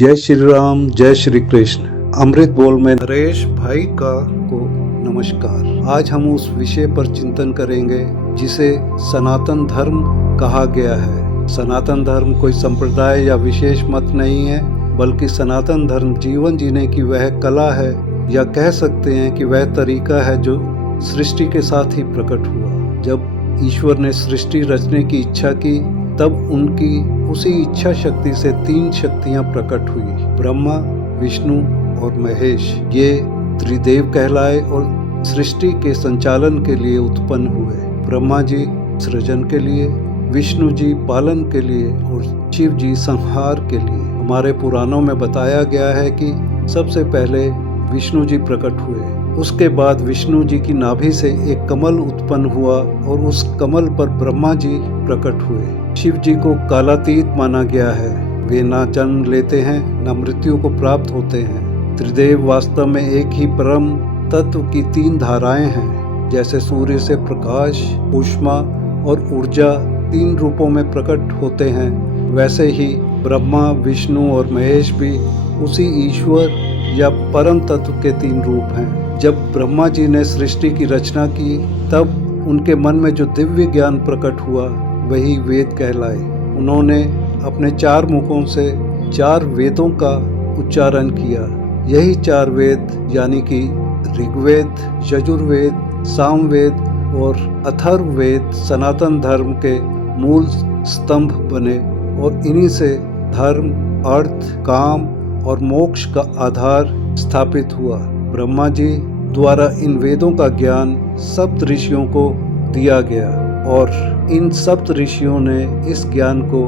जय श्री राम, जय श्री कृष्ण। अमृत बोल में नरेश भाई को नमस्कार। आज हम उस विषय पर चिंतन करेंगे जिसे सनातन धर्म कहा गया है। सनातन धर्म कोई संप्रदाय या विशेष मत नहीं है, बल्कि सनातन धर्म जीवन जीने की वह कला है, या कह सकते हैं कि वह तरीका है जो सृष्टि के साथ ही प्रकट हुआ। जब ईश्वर ने सृष्टि रचने की इच्छा की, तब उनकी उसी इच्छा शक्ति से तीन शक्तियां प्रकट हुई, ब्रह्मा, विष्णु और महेश। ये त्रिदेव कहलाए और सृष्टि के संचालन के लिए उत्पन्न हुए। ब्रह्मा जी सृजन के लिए, विष्णु जी पालन के लिए और शिव जी संहार के लिए। हमारे पुराणों में बताया गया है कि सबसे पहले विष्णु जी प्रकट हुए, उसके बाद विष्णु जी की नाभि से एक कमल उत्पन्न हुआ और उस कमल पर ब्रह्मा जी प्रकट हुए। शिव जी को कालातीत माना गया है, वे ना जन्म लेते हैं न मृत्यु को प्राप्त होते हैं। त्रिदेव वास्तव में एक ही परम तत्व की तीन धाराएं हैं। जैसे सूर्य से प्रकाश, ऊष्मा और ऊर्जा तीन रूपों में प्रकट होते हैं, वैसे ही ब्रह्मा, विष्णु और महेश भी उसी ईश्वर या परम तत्व के तीन रूप हैं। जब ब्रह्मा जी ने सृष्टि की रचना की, तब उनके मन में जो दिव्य ज्ञान प्रकट हुआ वही वेद कहलाए। उन्होंने अपने चार मुखों से चार वेदों का उच्चारण किया। यही चार वेद यानी कि ऋग्वेद, यजुर्वेद, सामवेद और अथर्ववेद सनातन धर्म के मूल स्तंभ बने और इन्हीं से धर्म, अर्थ, काम और मोक्ष का आधार स्थापित हुआ। ब्रह्मा जी द्वारा इन वेदों का ज्ञान सप्त ऋषियों को दिया गया और इन सप्त ऋषियों ने इस ज्ञान को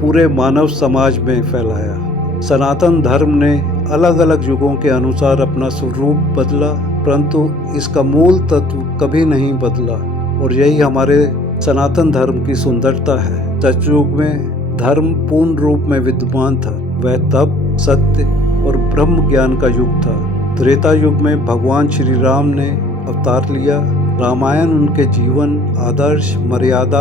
पूरे मानव समाज में फैलाया। सनातन धर्म ने अलग अलग युगों के अनुसार अपना स्वरूप बदला, परंतु इसका मूल तत्व कभी नहीं बदला, और यही हमारे सनातन धर्म की सुंदरता है। सतयुग में धर्म पूर्ण रूप में विद्यमान था। वह तप, सत्य और ब्रह्म ज्ञान का युग था। त्रेता युग में भगवान श्री राम ने अवतार लिया। रामायण उनके जीवन, आदर्श, मर्यादा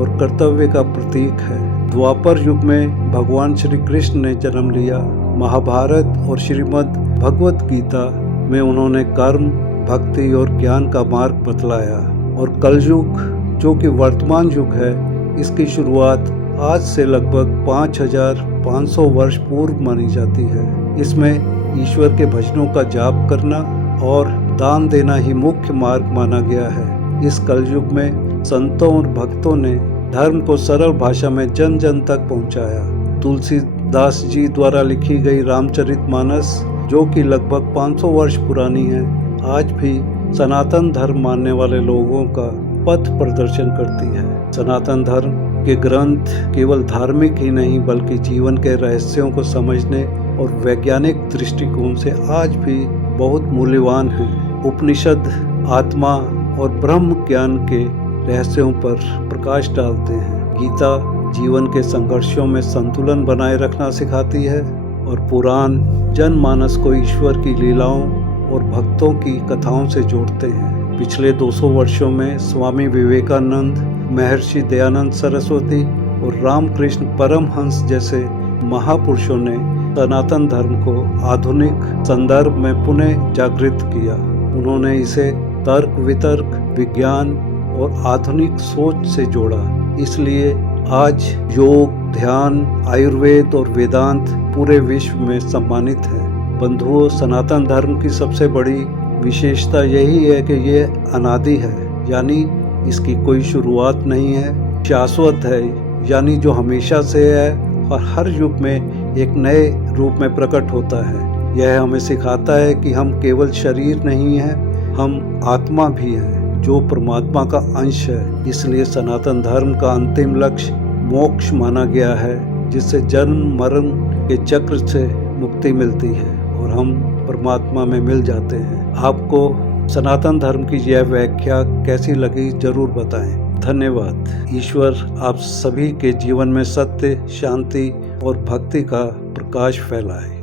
और कर्तव्य का प्रतीक है। द्वापर युग में भगवान श्री कृष्ण ने जन्म लिया। महाभारत और श्रीमद् भगवत गीता में उन्होंने कर्म, भक्ति और ज्ञान का मार्ग बतलाया। और कलयुग जो कि वर्तमान युग है, इसकी शुरुआत आज से लगभग 5500 वर्ष पूर्व मानी जाती है। इसमें ईश्वर के भजनों का जाप करना और दान देना ही मुख्य मार्ग माना गया है। इस कलयुग में संतों और भक्तों ने धर्म को सरल भाषा में जन जन तक पहुंचाया। तुलसीदास जी द्वारा लिखी गई रामचरितमानस, जो कि लगभग 500 वर्ष पुरानी है, आज भी सनातन धर्म मानने वाले लोगों का पथ प्रदर्शन करती है। सनातन धर्म के ग्रंथ केवल धार्मिक ही नहीं, बल्कि जीवन के रहस्यों को समझने और वैज्ञानिक दृष्टिकोण से आज भी बहुत मूल्यवान हैं। उपनिषद आत्मा और ब्रह्म ज्ञान के रहस्यों पर प्रकाश डालते हैं। गीता जीवन के संघर्षों में संतुलन बनाए रखना सिखाती है और पुराण जनमानस को ईश्वर की लीलाओं और भक्तों की कथाओं से जोड़ते हैं। पिछले 200 वर्षों में स्वामी विवेकानंद, महर्षि दयानंद सरस्वती और रामकृष्ण परमहंस जैसे महापुरुषों ने सनातन धर्म को आधुनिक संदर्भ में पुनः जागृत किया। उन्होंने इसे तर्क, वितर्क, विज्ञान और आधुनिक सोच से जोड़ा। इसलिए आज योग, ध्यान, आयुर्वेद और वेदांत पूरे विश्व में सम्मानित है। बंधुओं, सनातन धर्म की सबसे बड़ी विशेषता यही है कि ये अनादि है, यानी इसकी कोई शुरुआत नहीं है। शाश्वत है, यानी जो हमेशा से है और हर युग में एक नए रूप में प्रकट होता है। यह हमें सिखाता है कि हम केवल शरीर नहीं हैं, हम आत्मा भी हैं जो परमात्मा का अंश है। इसलिए सनातन धर्म का अंतिम लक्ष्य मोक्ष माना गया है, जिससे जन्म मरण के चक्र से मुक्ति मिलती है और हम परमात्मा में मिल जाते हैं। आपको सनातन धर्म की यह व्याख्या कैसी लगी जरूर बताएं। धन्यवाद। ईश्वर आप सभी के जीवन में सत्य, शांति और भक्ति का प्रकाश फैलाए।